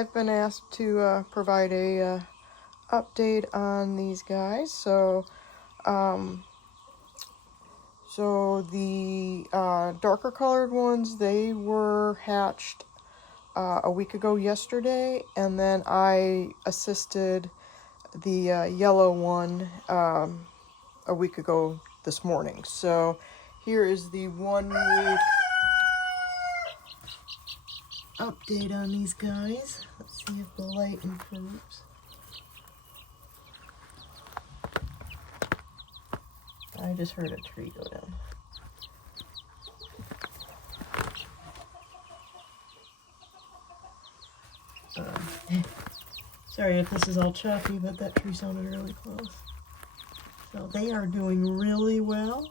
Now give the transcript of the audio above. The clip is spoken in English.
I've been asked to provide a update on these guys. So the darker colored ones, they were hatched a week ago yesterday, and then I assisted the yellow one a week ago this morning. So here is the 1 week update on these guys. Let's see if the light improves. I just heard a tree go down. Sorry if this is all choppy, but that tree sounded really close. So they are doing really well.